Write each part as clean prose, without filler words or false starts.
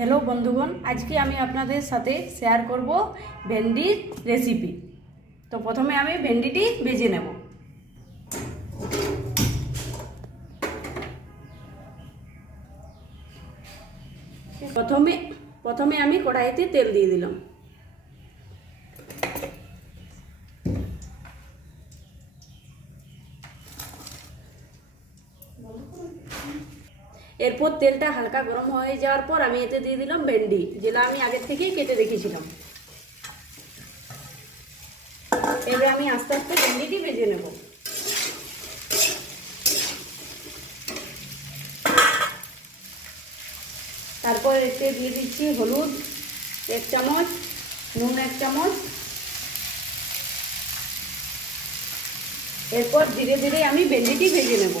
Hello বন্ধুগণ, আজকে আমি আপনাদের সাথে শেয়ার করব ভেন্ডির রেসিপি। তো প্রথমে আমি ভেন্ডিটি ভেজে নেব। প্রথমে আমি কড়াইতে তেল দিয়ে দিলাম। এরপর তেলটা হালকা গরম হয়ে যাওয়ার পর আমি এতে দিয়ে দিলাম ভেন্ডি, যেটা আমি আগের থেকেই কেটে রেখেছিলাম। এবার আমি আস্তে আস্তে ভেন্ডিটি ভেজে নেব। তারপর এতে দিয়ে দিচ্ছি হলুদ 1 চামচ, নুন 1 চামচ। এরপর ধীরে ধীরে আমি ভেন্ডিটি ভেজে নেব।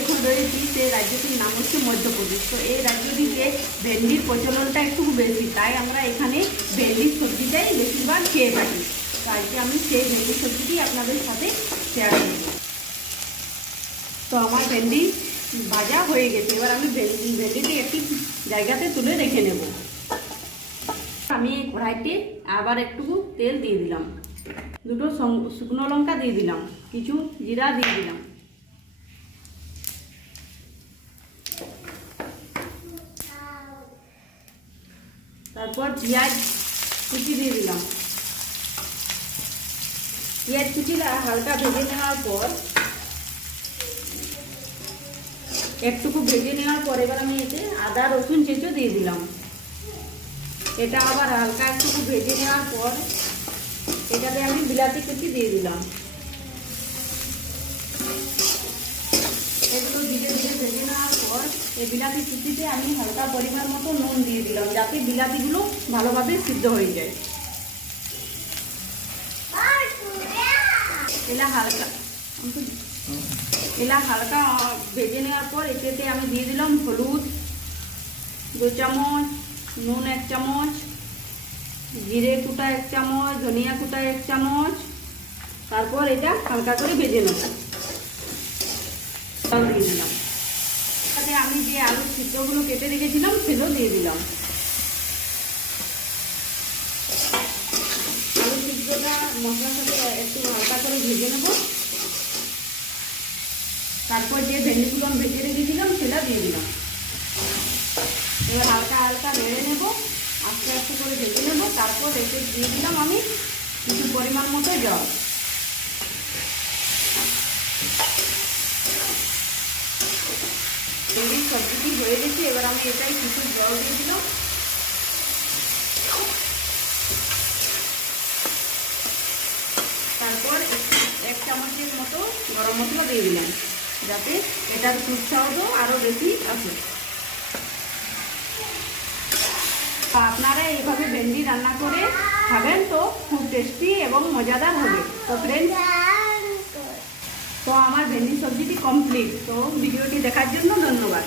এখন রয়েছি সেই রাজ্যটির নাম হচ্ছে মধ্যপ্রদেশ। তো এই রাজ্যটিতে ভেন্ডির প্রচলনটা একটু বেশি, তাই আমরা এখানে ভেন্ডির সবজিটাই বেশিরভাগ খেয়ে থাকি। তো আজকে আমি সেই ভেন্ডির সবজিটি আপনাদের সাথে শেয়ার করব। তো আমার ভেন্ডি ভাজা হয়ে গেছে। এবার আমি ভেন্ডিটি একটি জায়গাতে তুলে রেখে নেব। আমি কড়াইতে আবার একটু তেল দিয়ে দিলাম, 2টো শুকনো লঙ্কা দিয়ে দিলাম, কিছু জিরা দিয়ে দিলাম। তারপর পেঁয়াজ কুচি দিয়ে দিলাম। পেঁয়াজ কুচিটা হালকা ভেজে নেওয়ার পর এবার আমি এতে আদা রসুন চেঁচো দিয়ে দিলাম। এটা আবার হালকা একটু ভেজে নেওয়ার পর এটাতে আমি বিলাতি কুচি দিয়ে দিলাম। এগুলো ধীরে ধীরে ভেজে নেওয়ার পর এই বিলাতি কুচিতে আমি হালকা পরিমাণ মতো নুন দিয়ে দিলাম, যাতে বিলাতিগুলো ভালোভাবে সিদ্ধ হয়ে যায়। এলা হালকা ভেজে নেওয়ার পর এতে আমি দিয়ে দিলাম হলুদ 2 চামচ, নুন 1 চামচ, জিরে কুটা 1 চামচ, ধনিয়া কুটা 1 চামচ। তারপর এটা হালকা করে ভেজে নেব। দিয়ে দিলাম তাতে আমি যে আলু সিদ্ধগুলো কেটে রেখেছিলাম সেগুলো দিয়ে দিলাম। আলু সিদ্ধটা মশলার সাথে একটু হালকা করে ভেজে নেব। তারপর যে ভেন্ডিগুলো আমি ভেজে রেখেছিলাম সেটা দিয়ে দিলাম। এবার হালকা হালকা নেড়ে নেব, আস্তে আস্তে করে ভেজে নেব। তারপর এতে দিয়ে দিলাম আমি কিছু পরিমাণ মতো জল। ভেন্ডির সবজিটি হয়ে গেছে। এবার আমি এটাই কিছু জল দিয়ে দিলাম। তারপর 1 চামচের মতো গরম মশলা দিয়ে দিলাম, যাতে এটার সুস্বাদ আরও বেশি আসে। আপনারা এইভাবে ভেন্ডি রান্না করে খাবেন তো খুব টেস্টি এবং মজাদার হবে। তো ফ্রেন্ডস, তো আমার ভেন্ডি সবজিটি কমপ্লিট। তো ভিডিওটি দেখার জন্য ধন্যবাদ।